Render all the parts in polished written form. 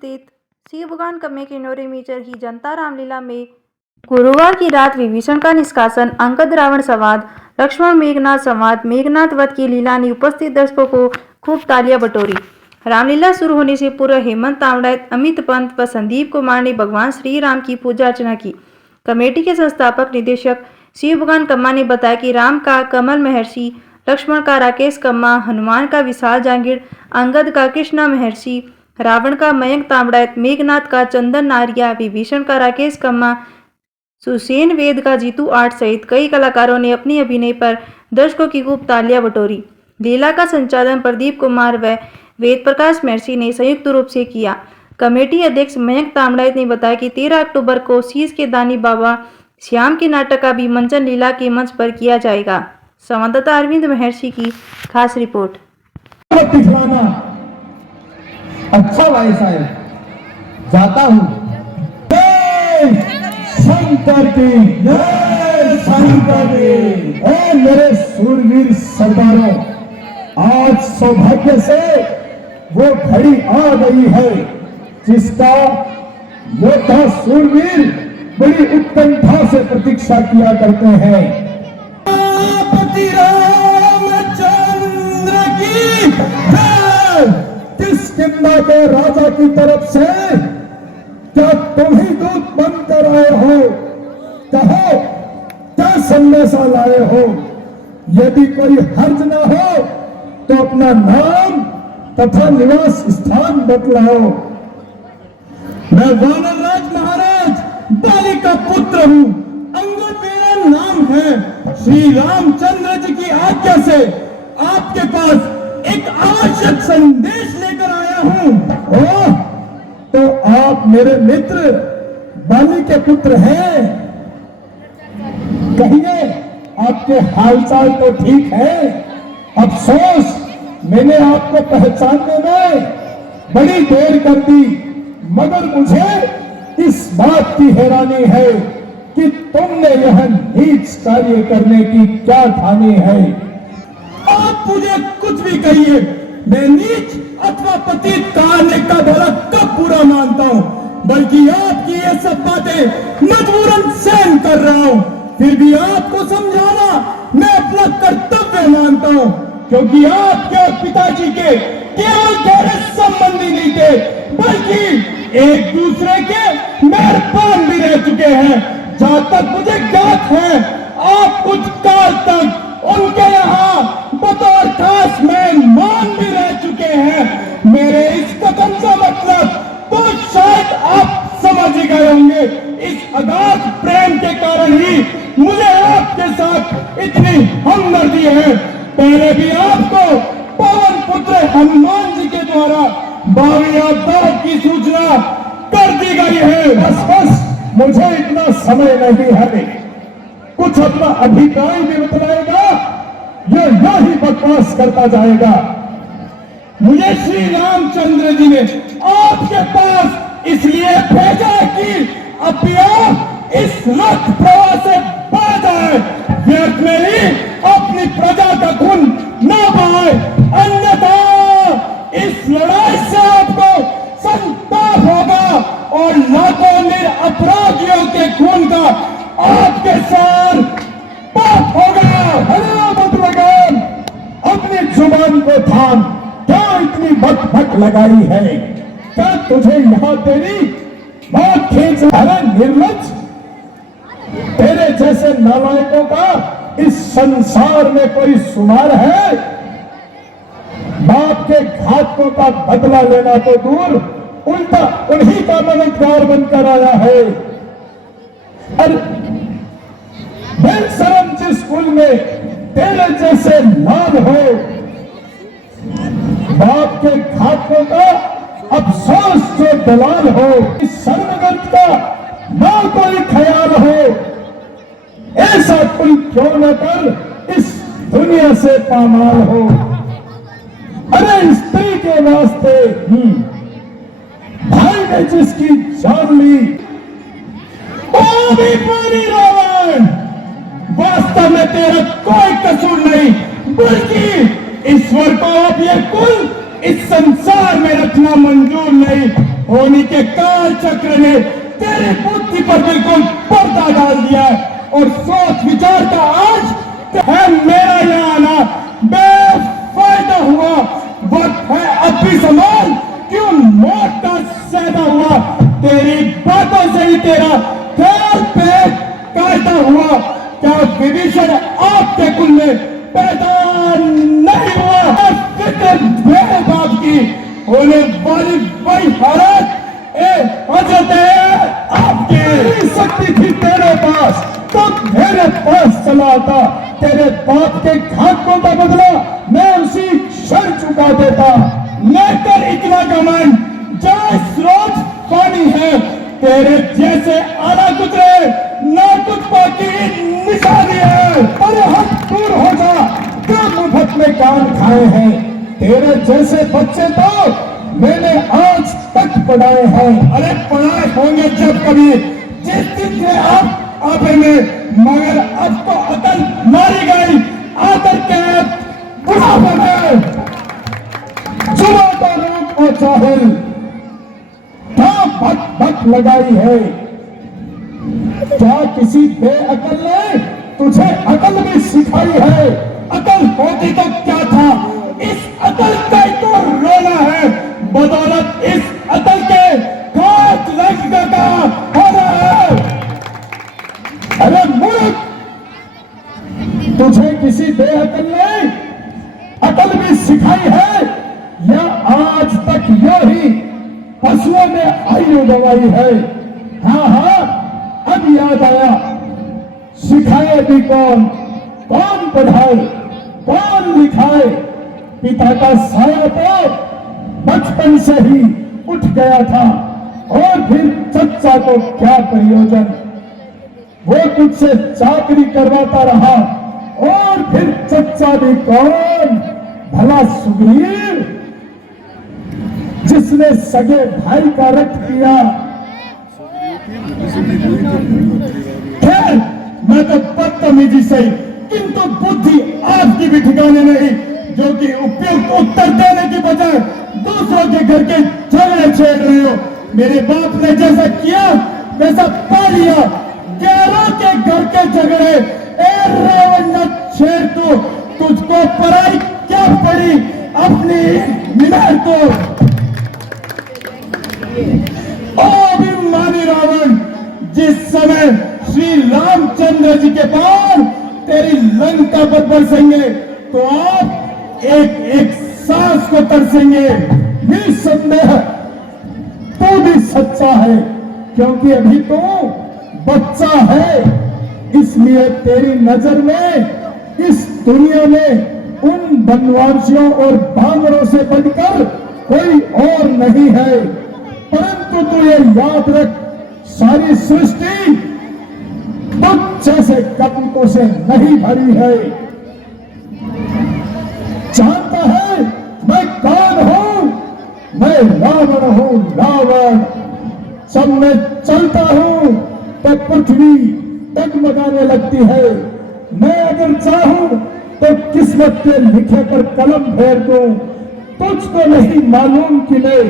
स्थित श्री भगवान कम्मे किन्नौरी मीचर की जनता रामलीला में गुरुवार की रात विभीषण का निष्कासन, अंगद रावण संवाद, लक्ष्मण मेघनाथ संवाद, मेघनाथ वध की लीला ने उपस्थित दर्शकों को खूब तालियां बटोरी। रामलीला शुरू होने से पूर्व हेमंत तावड़े, अमित पंत व संदीप कुमार ने भगवान श्री राम की पूजा अर्चना की। कमेटी के संस्थापक निदेशक श्री भगवान कम्मा ने बताया कि राम का कमल महर्षि, लक्ष्मण का राकेश कम्मा, हनुमान का विशाल जांगीर, अंगद का कृष्णा महर्षि, रावण का मयंक तावड़े, मेघनाथ का चंदन नारिया, विभीषण का राकेश कम्मा, सुसेन वेद का जीतू आर्ट सहित कई कलाकारों ने अपनी अभिनय पर दर्शकों की खूब तालियां बटोरी। लीला का संचालन प्रदीप कुमार व वेद प्रकाश महर्षि ने संयुक्त रूप से किया। कमेटी अध्यक्ष मयंक तावड़े ने बताया कि 13 अक्टूबर को शीश के दानी बाबा श्याम के नाटक का भी मंचन लीला के मंच पर किया जाएगा। संवाददाता अरविंद महर्षि की खास रिपोर्ट। अच्छा भाई साहब, जाता हूँ। शंकर की जय, शंकर की। मेरे सूरवीर सरदारों, आज सौभाग्य से वो घड़ी आ गई है जिसका योद्धा सूरवीर बड़ी उत्कंठा से प्रतीक्षा किया करते हैं। पति रामचंद्र की किष्किंधा के राजा की तरफ से क्या तुम ही दूत बनकर आए हो? कहो, क्या संदेशा लाए हो? यदि कोई हर्ज न हो तो अपना नाम तथा निवास स्थान बतलाओ। मैं वानरराज महाराज बाली का पुत्र हूँ। अंगद मेरा नाम है। श्री रामचंद्र जी की आज्ञा से आपके पास एक आवश्यक संदेश लेकर आया हूँ। तो आप मेरे मित्र बाली के पुत्र हैं। कहिए, आपके हालचाल तो ठीक है? अफसोस, मैंने आपको पहचानने में बड़ी देर कर दी, मगर मुझे इस बात की हैरानी है कि तुमने यह नीच कार्य करने की क्या ठानी है। आप मुझे कुछ भी कहिए, मैं नीच अथवा पतित कहने का भला कब बुरा मानता हूँ, बल्कि आपकी ये सब बातें मजबूरन सहन कर रहा हूँ। फिर भी आपको समझाना मैं अपना कर्तव्य मानता हूँ, क्योंकि आपके पिताजी के केवल गहरे संबंधी नहीं थे, बल्कि एक दूसरे के मेहरबान भी रह चुके हैं। जहां तक मुझे ज्ञात है, आप कुछ काल तक उनके यहाँ बतौर खास मेहमान भी रह चुके हैं। मेरे इस कथन का मतलब तो शायद आप समझ ही गए होंगे। इस अगाध प्रेम के कारण ही मुझे आपके साथ इतनी हमदर्दी है। पहले भी आपको पवन पुत्र हनुमान जी के द्वारा बावियादार की सूचना कर दी गई है। बस मुझे इतना समय नहीं है। कुछ अपना अभिप्राय भी बतलाएगा या यही बकवास करता जाएगा? मुझे श्री रामचंद्र जी ने आपके पास इसलिए भेजा कि अब आप इस रथ प्रवाह से बढ़ जाए, व्यर्थ में ही अपनी प्रजा का खून न बहाए, अन्यथा इस लड़ाई से आपको संताप होगा और लाखों निरपराधियों के खून का आपके साथ पाप होगा। लगाम, अपनी जुबान को थाम। क्या इतनी बक लगाई है? क्या तुझे यहां तेरी बात खींच? अरे निर्लज्ज, तेरे जैसे नालायकों का इस संसार में कोई शुमार है? बाप के घातकों का बदला लेना तो दूर, उल्टा उन्हीं का मददगार बनकर आया है। और बेशरम जिस स्कूल में तेरे जैसे लाभ हो, बाप के घातकों का अफसोस जो दलाल हो, इस सर्वगत का ना कोई ख्याल हो, ऐसा कोई क्यों न कर इस दुनिया से पामाल हो। अरे स्त्री के वास्ते भाई ने जिसकी जान ली, ओ भी पानी रावण, वास्तव में तेरा कोई कसूर नहीं, बल्कि ईश्वर को अब ये कुल इस संसार में रखना मंजूर नहीं। होनी के काल चक्र ने तेरी बुद्धि पर बिल्कुल पर्दा डाल दिया है और सोच विचार का आज है मेरा यहाँ आना बेफायदा हुआ। वक्त है अब भी संभाल, क्यों मौत का सैदा हुआ। तेरी बातों से ही तेरा ख्याल पे कायदा हुआ। क्या विभीषण आपके कुल में पैदा नहीं हुआ। फिक्र मेरे बाप की होने वाली वही हालत हजरत आपकी शक्ति थी तेरे पास तो मेरे पास चला आता। तेरे बाप के घाटों का बदला मैं उसी क्षण चुका देता। लेकर इतना कमान जहाँ स्रोत पानी है, तेरे जैसे आना गुजरे ना कुछ बाकी निशानी है। अरे हट दूर हो जा, क्या मुफ्त में कान खाए हैं। तेरे जैसे बच्चे तो मैंने आज तक पढ़ाए हैं। अरे पढ़ाए होंगे जब कभी जिस दिन से आप आपेंगे, मगर अब तो अकल मारी गई। आकर के बुढ़ापे में जुआ तो रूप और जाहिल क्या भट भट लगाई है। क्या किसी बेअकल ने तुझे अकल भी सिखाई है। अकल होती तो क्या था, इस अकल का ही तो रोना है। बदौलत इस अकल के घात लग का होना है। अरे मूर्ख, तुझे किसी बेअकल ने अकल भी सिखाई है या आज तक यो ही पशुओं ने आयु गवाई है। हाँ हाँ, अब याद आया, सिखाए भी कौन, कौन पढ़ाए, कौन लिखाए। पिता का साया तो बचपन से ही उठ गया था और फिर चच्चा को क्या प्रयोजन। वो तुझसे चाकरी करवाता रहा और फिर चच्चा भी कौन, भला सुग्रीव जिसने सगे भाई का रक्त पिया। खैर, मैं तो बदतमीजी से किंतु बुद्धि आपकी भी ठिकाने नहीं, जो कि उपयुक्त उत्तर देने की बजाय दूसरों के घर के झगड़े छेड़ रहे हो। मेरे बाप ने जैसा किया वैसा पा लिया। गैरों के घर के झगड़े ए रावण न छेड़, तू तुझको पराई क्या पड़ी अपनी मिनार को। ओ अभिमानी रावण, जिस समय श्री रामचंद्र जी के पार तेरी लंका पर बरसेंगे तो आप एक एक सांस को तरसेंगे। निसंदेह तू भी सच्चा है, क्योंकि अभी तो बच्चा है। इसलिए तेरी नजर में इस दुनिया में उन बनवासियों और बांदरों से बढ़कर कोई और नहीं है। परंतु तू ये याद रख, सारी सृष्टि तुझ जैसे कपूतों से नहीं भरी है। जानता है मैं कौन हूं? मैं रावण हूं, रावण। जब मैं चलता हूं तो पृथ्वी डगमगाने लगती है। मैं अगर चाहूं तो किस्मत के लिखे पर कलम फेर दूं। तुझको नहीं मालूम कि मैं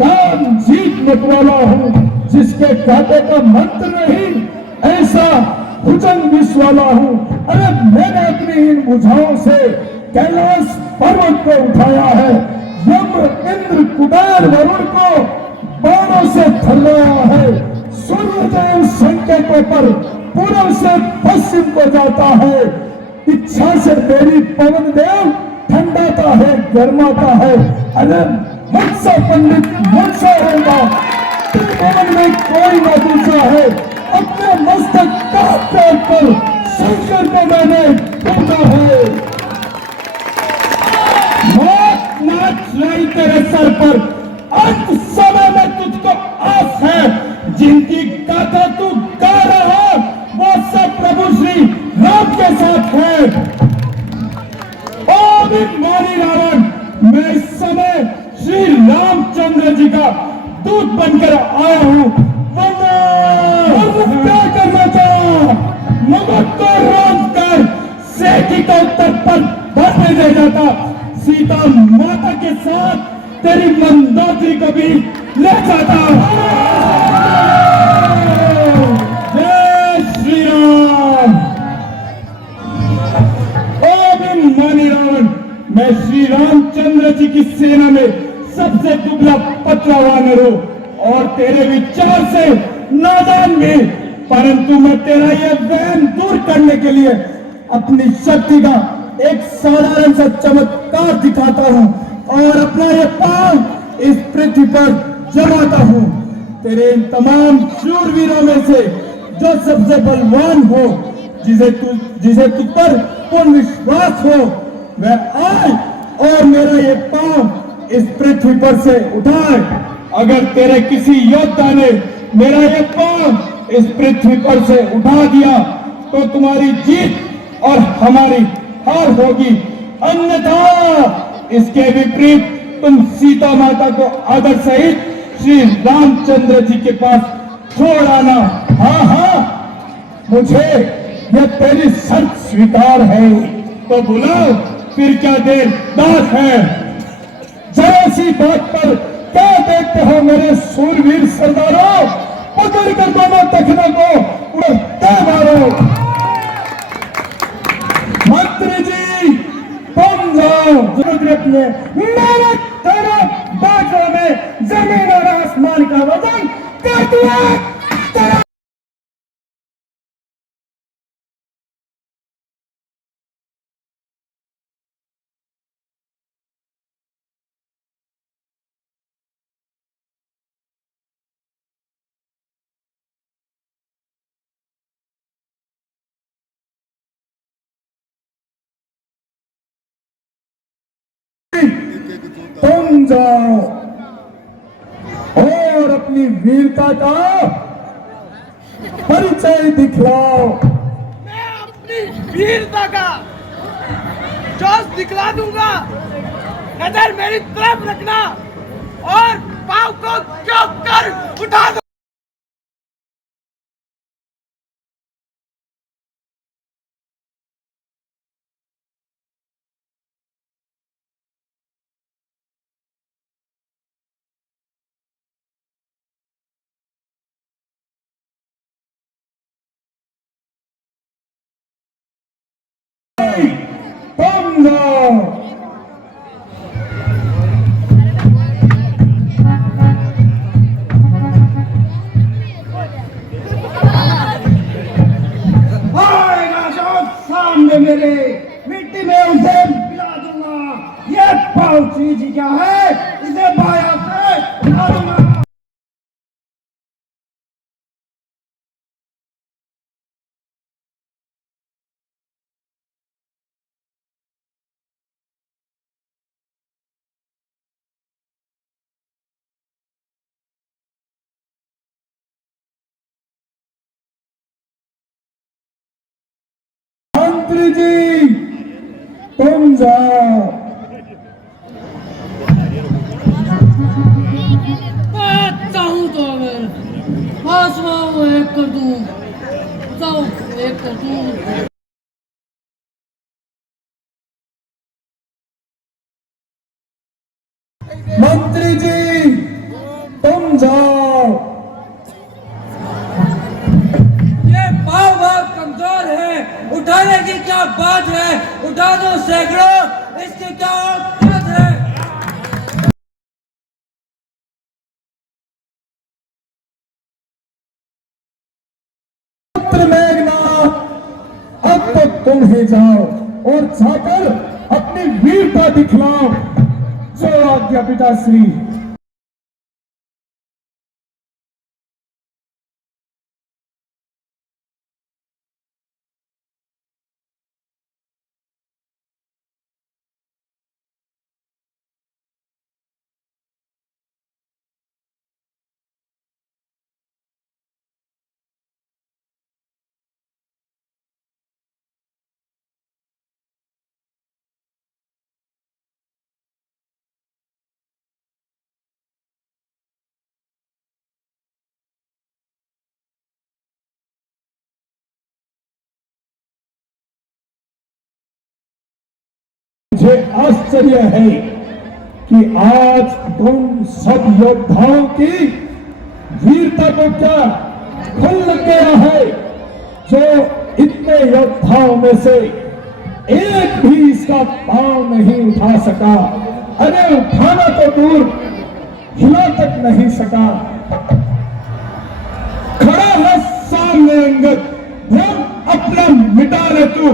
काम जीतने वाला हूं, जिसके कांटे का मंत्र नहीं, ऐसा भुजंग विष वाला हूं। अरे मैंने अपनी इन भुजाओं से कैलाश पर्वत को उठाया है। यम इंद्र कुबेर वरुण को बाणों से थर्राया है। सूर्यदेव संकेतों पर पूर्व से पश्चिम को जाता है। इच्छा से मेरी पवन देव ठंडाता है, गर्माता है। अरे मुझसे पंडित मुझसे होगा, त्रिभुवन में कोई न दूसरा है। अपने मस्तक काट कर शंकर को मैंने टूटा है। मौत नाच लाई तेरे सर पर, अंत समय में तुझको आस है। जिनकी गाथा तू गा रहा वो सब प्रभु श्री राम के साथ है। ओ अभिमानी रावण, मैं इस समय श्री रामचंद्र जी का दूत बनकर आया हूं। क्या करना चाहो? मुकुट को रोक कर सेठी का उत्तर पर भरने दे जाता। सीता माता के साथ तेरी मंदोदरी को भी ले जाता हूं। जय श्री राम। ओ अभिमानी रावण, मैं श्री रामचंद्र जी की सेना में सबसे दुबला पतला वानर हूं और तेरे विचार से नादान भी, परंतु मैं तेरा यह वहम दूर करने के लिए अपनी शक्ति का एक साधारण सा चमत्कार दिखाता हूं और अपना यह पांव इस पृथ्वी पर जमाता हूं। तेरे इन तमाम शूरवीरों में से जो सबसे बलवान हो, जिसे तुझ पर पूर्ण विश्वास हो, वह आए और मेरा ये पांव इस पृथ्वी पर से उठाए। अगर तेरे किसी योद्धा ने मेरा ये पांव इस पृथ्वी पर से उठा दिया तो तुम्हारी जीत और हमारी हार होगी, अन्यथा इसके विपरीत तुम सीता माता को आदर सहित श्री रामचंद्र जी के पास छोड़ आना। हाँ हाँ, मुझे यह तेरी शर्त स्वीकार है तो बुलाओ, फिर क्या देर बात है। जरा सी बात पर क्या देखते हो मेरे सूरवीर सरदारों, पकड़ कर दोनों तखनों को उड़ते मारो। मंत्री जी तुम जाओ, कुदरत ने मेरे दोनों बाजों में जमीन और आसमान का वजन कर दिया। तुम जाओ और अपनी वीरता का परिचय दिखलाओ। मैं अपनी वीरता का जोश दिखला दूंगा। नजर मेरी तरफ रखना और पांव को चौक कर उठा दो। तुम जाओ। आएगा जो सामने मेरे, मिट्टी में उसे मिला दूंगा। ये पाँव चीज क्या है, इसे बाया से उठा दूंगा। मंत्री जी तुम जाओ। मैं चाहूँ तो अगर आसमां एक कर दूं, जाओ एक कर दूं। मंत्री जी तुम जाओ। ये पाँव बहुत कमजोर है, उठाने की क्या बात है, उठा दो सैकड़ों, इसकी क्या औकात है। पुत्र मेघनाथ, अब तो तुम ही जाओ और जाकर अपनी वीरता दिखलाओ। जो आज्ञा पिताश्री। मुझे आश्चर्य है कि आज तुम सब योद्धाओं की वीरता को क्या खुल लग गया है, जो इतने योद्धाओं में से एक भी इसका पांव नहीं उठा सका। अरे उठाना तो दूर, हिला तक नहीं सका। खड़ा है सामने अंगद, भ्रम अपना मिटा ले तू,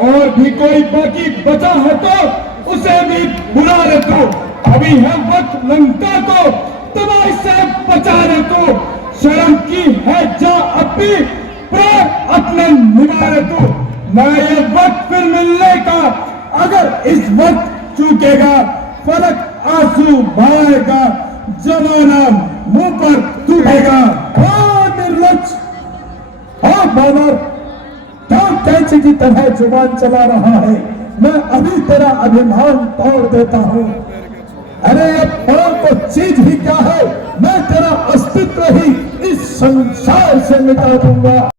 और भी कोई बाकी बचा है तो उसे भी बुला ले तू। अभी है वक्त लंका को तबाही से बचा ले तू। शर्म की है जा अब भी प्राण अपने निभा ले तू। न ये वक्त फिर मिलने का, अगर इस वक्त चूकेगा फलक आंसू बहाएगा, जमाना मुंह पर टूटेगा। निर्लज, हाँ बाबर, क्या कैंची की तरह जुबान चला रहा है। मैं अभी तेरा अभिमान तोड़ देता हूँ। अरे अब पांव को चीज ही क्या है, मैं तेरा अस्तित्व ही इस संसार से मिटा दूंगा।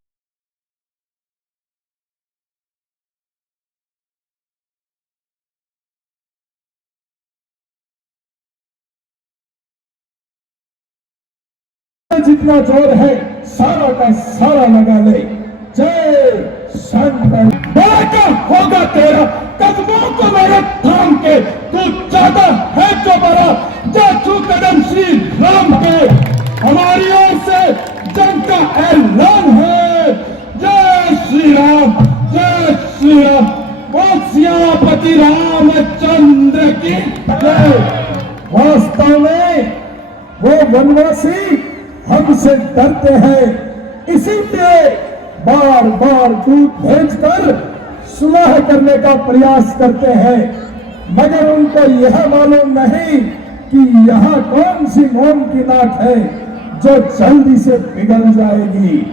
जितना जोर है सारा का सारा लगा ले। जय शंकर। बड़ा क्या होगा तेरा, कदमों को मेरे थाम के, तू चाहता है जो बड़ा, जा छू कदम श्री राम के। हमारी ओर से जंग का ऐलान है। जय श्री राम, जय श्री राम। बोल सियापति रामचंद्र की जय। वास्तव में वो वनवासी हमसे डरते हैं, इसीलिए बार बार दूत भेजकर सुलह करने का प्रयास करते हैं, मगर उनको यह मालूम नहीं कि यहाँ कौन सी मोम की नाक है जो जल्दी से पिघल जाएगी।